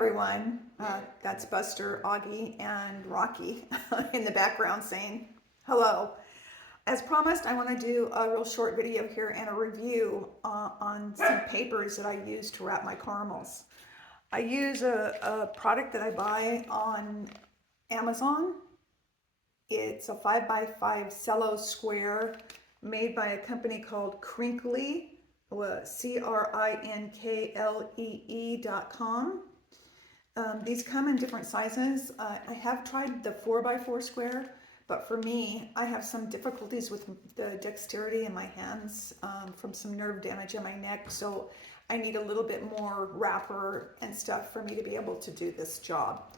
everyone. That's Buster, Augie, and Rocky in the background saying hello. As promised, I want to do a real short video here and a review on some papers that I use to wrap my caramels. I use a product that I buy on Amazon. It's a 5x5 cello square made by a company called Crinkle, CRINKLEE.com. These come in different sizes. I have tried the 4x4 square, but for me, I have some difficulties with the dexterity in my hands from some nerve damage in my neck, so I need a little bit more wrapper and stuff for me to be able to do this job.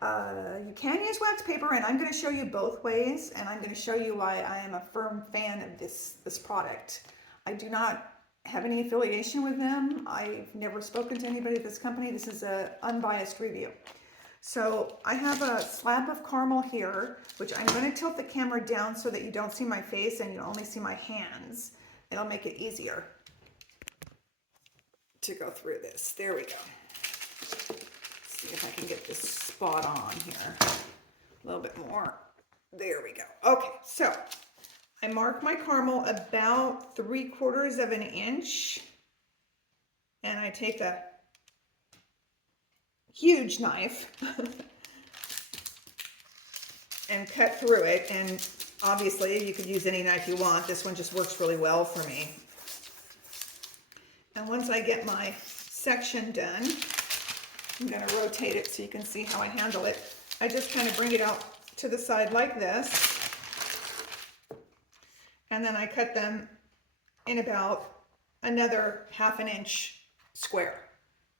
You can use wax paper, and I'm going to show you both ways, and I'm going to show you why I am a firm fan of this product. I do not have any affiliation with them. I've never spoken to anybody at this company. This is an unbiased review. So I have a slab of caramel here, which I'm going to tilt the camera down so that you don't see my face and you only see my hands. It'll make it easier to go through this. There we go. Let's see if I can get this spot on here. A little bit more. There we go. Okay, so I mark my caramel about 3/4 of an inch, and I take a huge knife and cut through it. And obviously you could use any knife you want. This one just works really well for me. And once I get my section done, I'm going to rotate it so you can see how I handle it. I just kind of bring it out to the side like this. And then I cut them in about another 1/2 inch square.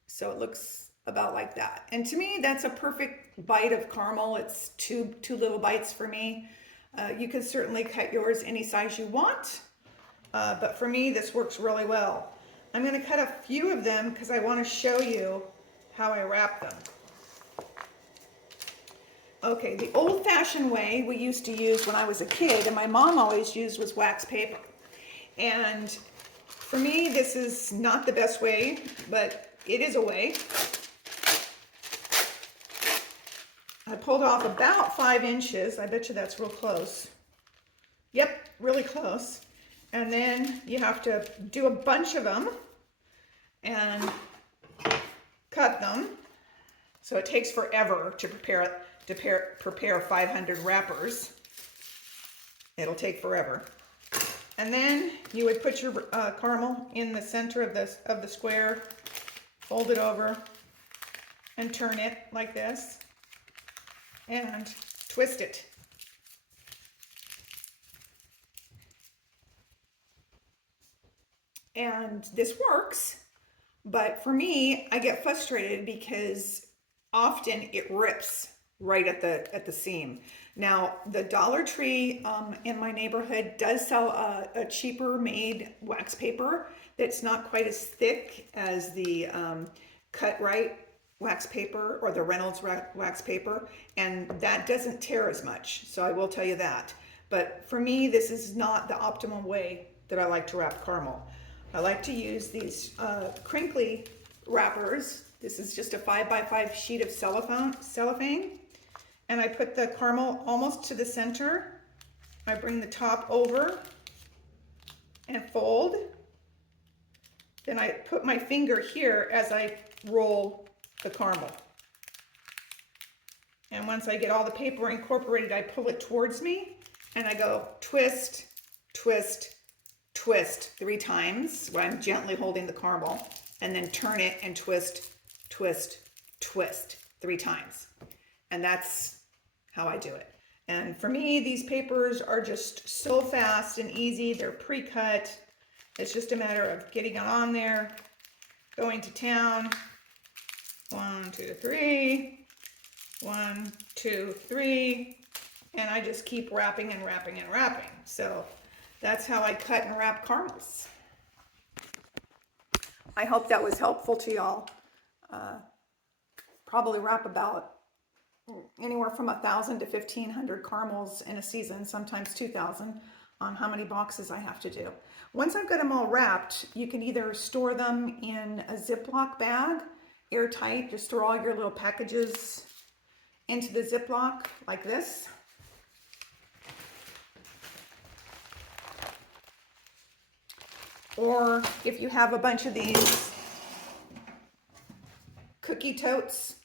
So it looks about like that. And to me, that's a perfect bite of caramel. It's two little bites for me. You can certainly cut yours any size you want. But for me, this works really well. I'm going to cut a few of them because I want to show you how I wrap them. Okay, the old-fashioned way we used to use when I was a kid, and my mom always used, was wax paper. And for me, this is not the best way, but it is a way. I pulled off about 5 inches. I bet you that's real close. Yep, really close. And then you have to do a bunch of them and cut them. So it takes forever to prepare 500 wrappers. It'll take forever. And then you would put your caramel in the center of the square, fold it over, and turn it like this, and twist it. And this works, but for me, I get frustrated because often it rips right at the seam. Now, the Dollar Tree in my neighborhood does sell a cheaper made wax paper that's not quite as thick as the Cut Right wax paper or the Reynolds wax paper, and that doesn't tear as much, so I will tell you that. But for me, this is not the optimal way that I like to wrap caramel. I like to use these Crinkle wrappers. This is just a 5x5 sheet of cellophane. And I put the caramel almost to the center. I bring the top over and fold. Then I put my finger here as I roll the caramel. And once I get all the paper incorporated, I pull it towards me and I go twist, twist, twist 3 times where I'm gently holding the caramel, and then turn it and twist, twist, twist 3 times. And that's how I do it. And for me, these papers are just so fast and easy. They're pre-cut. It's just a matter of getting it on there, going to town. 1, 2, 3. 1, 2, 3. And I just keep wrapping and wrapping and wrapping. So that's how I cut and wrap caramels. I hope that was helpful to y'all. Probably wrap about anywhere from 1,000 to 1,500 caramels in a season, sometimes 2,000, on how many boxes I have to do. Once I've got them all wrapped, you can either store them in a Ziploc bag airtight. Just throw all your little packages into the Ziploc like this. Or if you have a bunch of these cookie totes,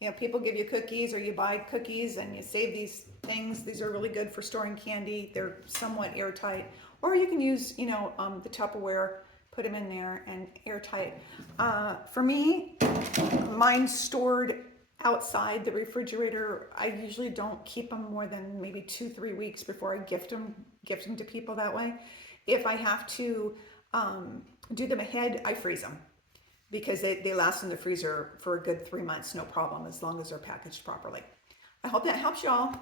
you know, people give you cookies or you buy cookies and you save these things. These are really good for storing candy. They're somewhat airtight. Or you can use, you know, the Tupperware, put them in there and airtight. For me, mine's stored outside the refrigerator. I usually don't keep them more than maybe 2-3 weeks before I gift them to people that way. If I have to do them ahead, I freeze them because they last in the freezer for a good 3 months, no problem, as long as they're packaged properly. I hope that helps y'all.